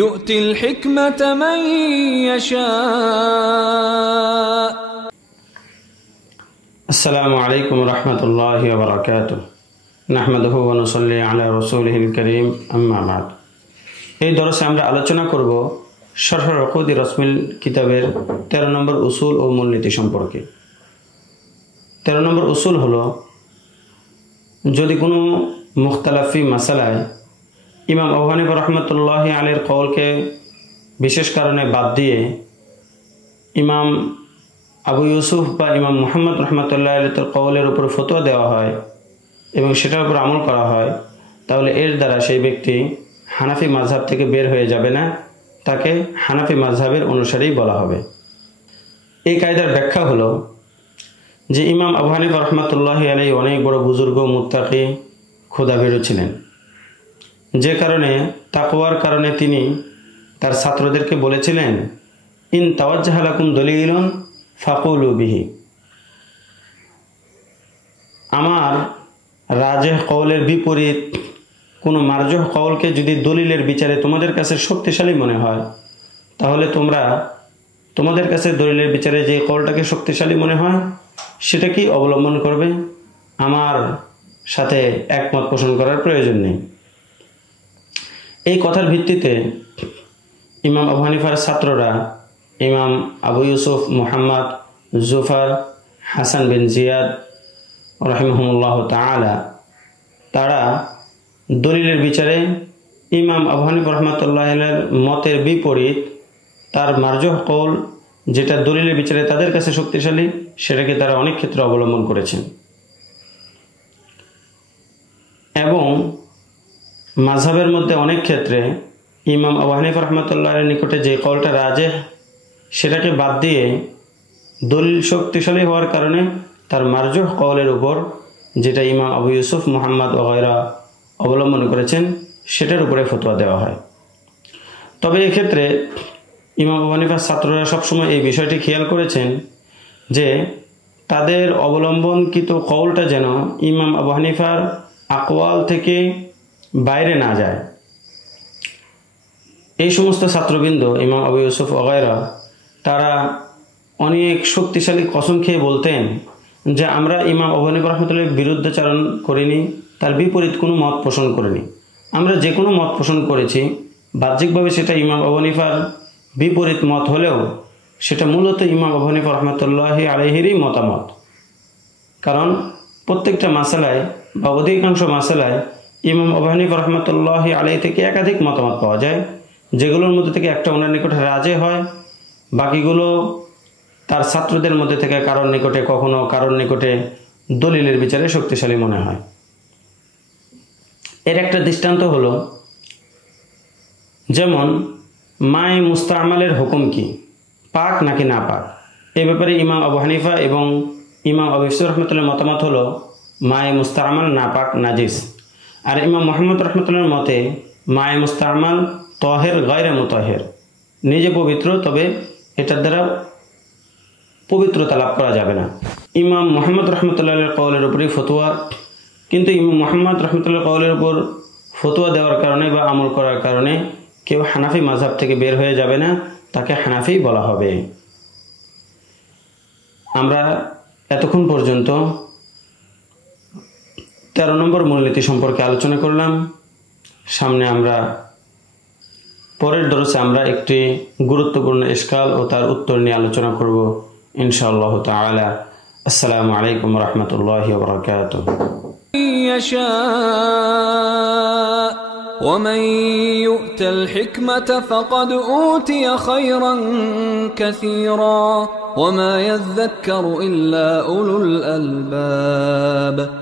يؤتي الحكمة من يشاء. السلام عليكم ورحمة الله وبركاته. نحمده ونصلي على رسوله الكريم أما بعد. এই দরসে আমরা আলোচনা করব শরহ উকুদ রাসমিল কিতাবের 13 নম্বর উসুল ও মূলনীতি সম্পর্কে। 13 নম্বর উসুল হলো, যদি কোনো মুখতালাফি মাসালায় ইমাম আবু হানিফা রহমতুল্লাহি আলাইহির কওলকে বিশেষ কারণে বাদ দিয়ে ইমাম আবু ইউসুফ বা ইমাম মুহাম্মদ রহমতুল্লাহি আলাইহির কওলের উপর ফতোয়া দেওয়া হয় এবং সেটার উপর আমল করা হয়, তাহলে এর দ্বারা সেই ব্যক্তি হানাফি মাযহাব থেকে বের হয়ে যাবে না, তাকে হানাফি মাযহাবের অনুসারী বলা হবে। এই কায়দার ব্যাখ্যা হলো যে ইমাম আবু হানিফা রহমতুল্লাহি আলাইহি অনেক বড় বুজুর্গ, মুত্তাকি, খোদাভীরু ছিলেন, যে কারণে তাকওয়ার কারণে তিনি তার ছাত্রদেরকে বলেছিলেন, ইন তাওয়াজ্জাহা লাকুম দলিলুন ফাকুলু বিহি। আমার রাজেহ কওলের বিপরীত কোনো মারজুহ কওলকে যদি দলিলের বিচারে তোমাদের কাছে শক্তিশালী মনে হয়, তাহলে তোমরা তোমাদের কাছে দলিলের বিচারে যে কওলটাকে শক্তিশালী মনে হয় সেটাকেই অবলম্বন করবে, আমার সাথে একমত পোষণ করার প্রয়োজন নেই। এই কথার ভিত্তিতে ইমাম আবু হানিফার ছাত্ররা ইমাম আবু ইউসুফ, মুহাম্মদ, জুফার, হাসান বিন জিয়াদ রাহিমাহুমুল্লাহ তাআলা, তারা দলিলের বিচারে ইমাম আবু হানিফা রহমতুল্লাহ আলাইহির মতের বিপরীত তার মারজুহ কওল যেটা দলিলের বিচারে তাদের কাছে শক্তিশালী, সেটাকে তারা অনেক ক্ষেত্রে অবলম্বন করেছেন। এবং মাযহাবের মধ্যে অনেক ক্ষেত্রে ইমাম আবু হানিফা রহমতুল্লাহ আলাইহির নিকটে যে কওলটা রাজেহ, সেটাকে বাদ দিয়ে দলিল শক্তিশালী হওয়ার কারণে তার মারজুহ কওলের উপর, যেটা ইমাম আবু ইউসুফ, মুহাম্মদ ওগায়রা অবলম্বন করেছেন, সেটার উপরে ফতোয়া দেওয়া হয়। তবে এক্ষেত্রে ইমাম আবু হানিফার ছাত্ররা সবসময় এই বিষয়টি খেয়াল করেছেন যে তাদের অবলম্বনকৃত কওলটা যেন ইমাম আবু হানিফার আকওয়াল থেকে বাইরে না যায়। এই সমস্ত ছাত্রবৃন্দ ইমাম আবু ইউসুফ ওগায়রা তারা অনেক শক্তিশালী কসম খেয়ে বলতেন যে আমরা ইমাম আবু হানিফা রহমতুল্লাহির বিরুদ্ধাচরণ করিনি, তার বিপরীত কোনো মত পোষণ করিনি। আমরা যে কোনো মত পোষণ করেছি, বাহ্যিকভাবে সেটা ইমাম আবু হানিফার বিপরীত মত হলেও সেটা মূলত ইমাম আবু হানিফা রহমতুল্লাহি আলাইহিরই মতামত। কারণ প্রত্যেকটা মাসালায় বা অধিকাংশ মাসালায় ইমাম আবু হানিফা রহমতুল্লাহি আলাইহি থেকে একাধিক মতামত পাওয়া যায়, যেগুলোর মধ্যে থেকে একটা ওনার নিকটে রাজে হয়, বাকিগুলো তার ছাত্রদের মধ্যে থেকে কারোর নিকটে, কখনো কারোর নিকটে দলিলের বিচারে শক্তিশালী মনে হয়। এর একটা দৃষ্টান্ত হলো, যেমন মায়ে মুস্তামালের হুকুম কি, পাক নাকি না পাক, এই ব্যাপারে ইমাম আবু হানিফা এবং ইমাম আবু ইউসুফ রহমতুল্লাহর মতামত হলো মায়ে মুস্তামাল না পাক, নাজিস। আর ইমাম মুহাম্মদ রহমতুল্লাহর মতে মায়ে মুস্তামাল তহের গায়রে মুতাহের, নিজে পবিত্র, তবে এটার দ্বারা পবিত্রতা লাভ করা যাবে না। ইমাম মুহাম্মদ রহমতুল্লাহর কওলের উপরই ফতোয়া, কিন্তু ইমাম মুহাম্মদ রহমতুল্লাহর কওলের উপর ফতোয়া দেওয়ার কারণে বা আমল করার কারণে কেউ হানাফি মাযহাব থেকে বের হয়ে যাবে না, তাকে হানাফি বলা হবে। আমরা এতক্ষণ পর্যন্ত 13 নম্বর মূলনীতি সম্পর্কে আলোচনা করলাম। সামনে আমরা পরের দরসে আমরা একটি গুরুত্বপূর্ণ ইশকাল ও তার উত্তর নিয়ে আলোচনা করব ইনশাআল্লাহ তাআলা। আসসালামু আলাইকুম ওয়া রাহমাতুল্লাহি ওয়া বারাকাতুহু। ومن يؤت الحكمة فقد أوتي خيرا كثيرا وما يذكر إلا أولو الألباب.